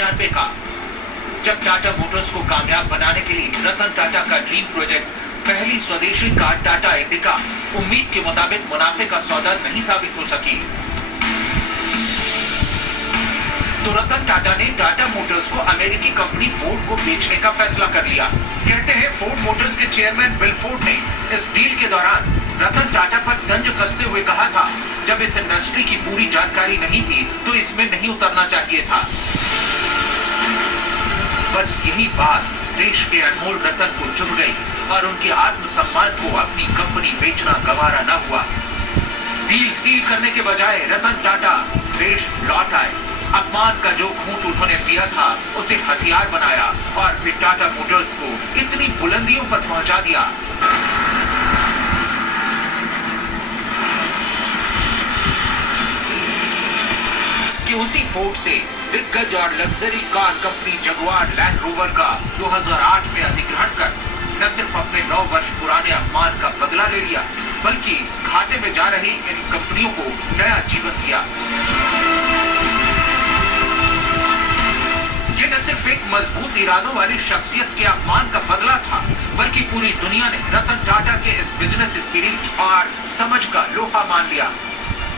1999 का, जब टाटा मोटर्स को कामयाब बनाने के लिए रतन टाटा का ड्रीम प्रोजेक्ट पहली स्वदेशी कार टाटा इंडिका उम्मीद के मुताबिक मुनाफे का सौदा नहीं साबित हो सकी, तो रतन टाटा ने टाटा मोटर्स को अमेरिकी कंपनी फोर्ड को बेचने का फैसला कर लिया। कहते हैं फोर्ड मोटर्स के चेयरमैन बिल फोर्ड ने इस डील के दौरान रतन टाटा पर तंज कसते हुए कहा था, जब इस इंडस्ट्री की पूरी जानकारी नहीं थी तो इसमें नहीं उतरना चाहिए था। बस यही बात देश के अनमोल रतन को चुभ गई और उनके आत्मसम्मान को अपनी कंपनी बेचना गवारा न हुआ। डील सील करने के बजाय रतन टाटा देश लौट आए। अपमान का जो घूंट उन्होंने पिया था उसे हथियार बनाया और फिर टाटा मोटर्स को इतनी बुलंदियों पर पहुंचा दिया कि उसी फोर्ड से दिग्गज और luxury car company Jaguar land rover का 2008 में अधिग्रहण कर न सिर्फ अपने 9 वर्ष पुराने अपमान का बदला ले लिया, बल्कि घाटे में जा रही इन कंपनियों को नया जीवन दिया। ये न सिर्फ एक मजबूत इरादों वाली शख्सियत के अपमान का बदला था, बल्कि पूरी दुनिया ने रतन टाटा के इस बिजनेस स्पिरिट और समझ का लोहा मान लिया।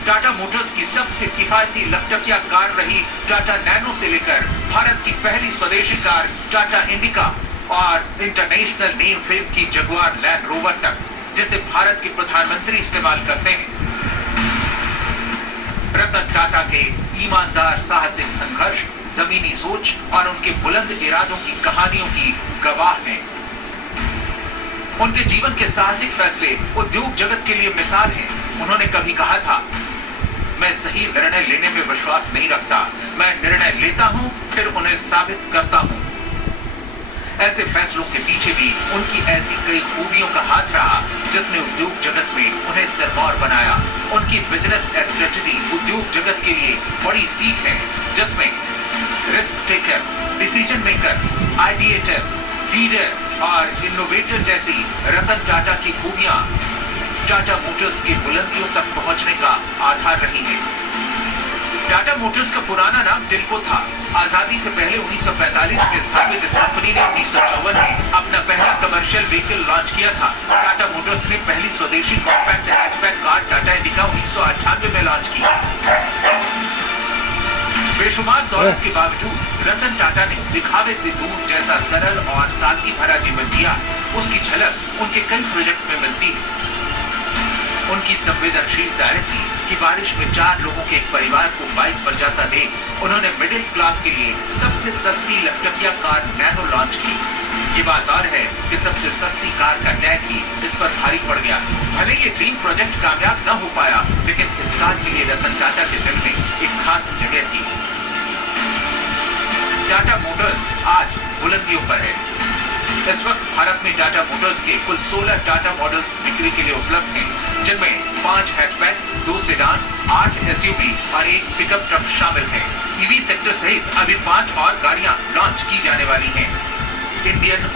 टाटा मोटर्स की सबसे किफायती लखटकिया कार रही टाटा नैनो से लेकर भारत की पहली स्वदेशी कार टाटा इंडिका और इंटरनेशनल नेम फेम की जगुआर लैंड रोवर तक, जिसे भारत के प्रधानमंत्री इस्तेमाल करते हैं, रतन टाटा के ईमानदार साहसिक संघर्ष, जमीनी सोच और उनके बुलंद इरादों की कहानियों की गवाह हैं। उनके जीवन के साहसिक फैसले उद्योग जगत के लिए मिसाल हैं। उन्होंने कभी कहा था, मैं सही निर्णय लेने में विश्वास नहीं रखता, मैं निर्णय लेता हूं फिर उन्हें साबित करता हूं। ऐसे फैसलों के पीछे भी उनकी ऐसी कई खूबियों का हाथ रहा जिसने उद्योग जगत में उन्हें सिरमौर बनाया। उनकी बिजनेस स्ट्रेटजी उद्योग जगत के लिए बड़ी सीख है, जिसमें risk taker, decision maker, ideator, leader और इनोवेटर जैसी रतन टाटा की खूबियां टाटा मोटर्स की बुलंदियों तक पहुंचने का आधार रही है। टाटा मोटर्स का पुराना नाम टिल्को था। आजादी से पहले 1945 में स्थापित इस कंपनी ने 1954 में अपना पहला कमर्शियल व्हीकल लॉन्च किया था। टाटा मोटर्स ने पहली स्वदेशी compact hatchback car Tata indica 1998 में लॉन्च की। बेशुमार दौलत के बावजूद रतन टाटा ने दिखावे से दूर जैसा सरल और सादगी भरा जीवन जिया, उसकी झलक उनके कई प्रोजेक्ट में मिलती है। उनकी संवेदनशील डायरेक्सी कि बारिश में 4 लोगों के एक परिवार को बाइक पर जाता देख उन्होंने मिडिल क्लास के लिए सबसे सस्ती लखटकिया कार नैनो लॉन्च की। ये बात और है कि सबसे सस्ती कार का टैग ही इस पर भारी पड़ गया। भले ये ड्रीम प्रोजेक्ट कामयाब न हो पाया, लेकिन इस कार के लिए रतन टाटा के दिल में एक खास जगह थी। टाटा मोटर्स आज बुलंदियों पर है। इस वक्त भारत में टाटा मोटर्स के कुल 16 टाटा मॉडल्स बिक्री के लिए उपलब्ध हैं, जिनमें 5 हैचबैक, 2 सेडान, 8 एसयूवी और 1 पिकअप ट्रक शामिल हैं। ईवी सेक्टर सहित अभी 5 और गाड़ियां लॉन्च की जाने वाली हैं। इंडियन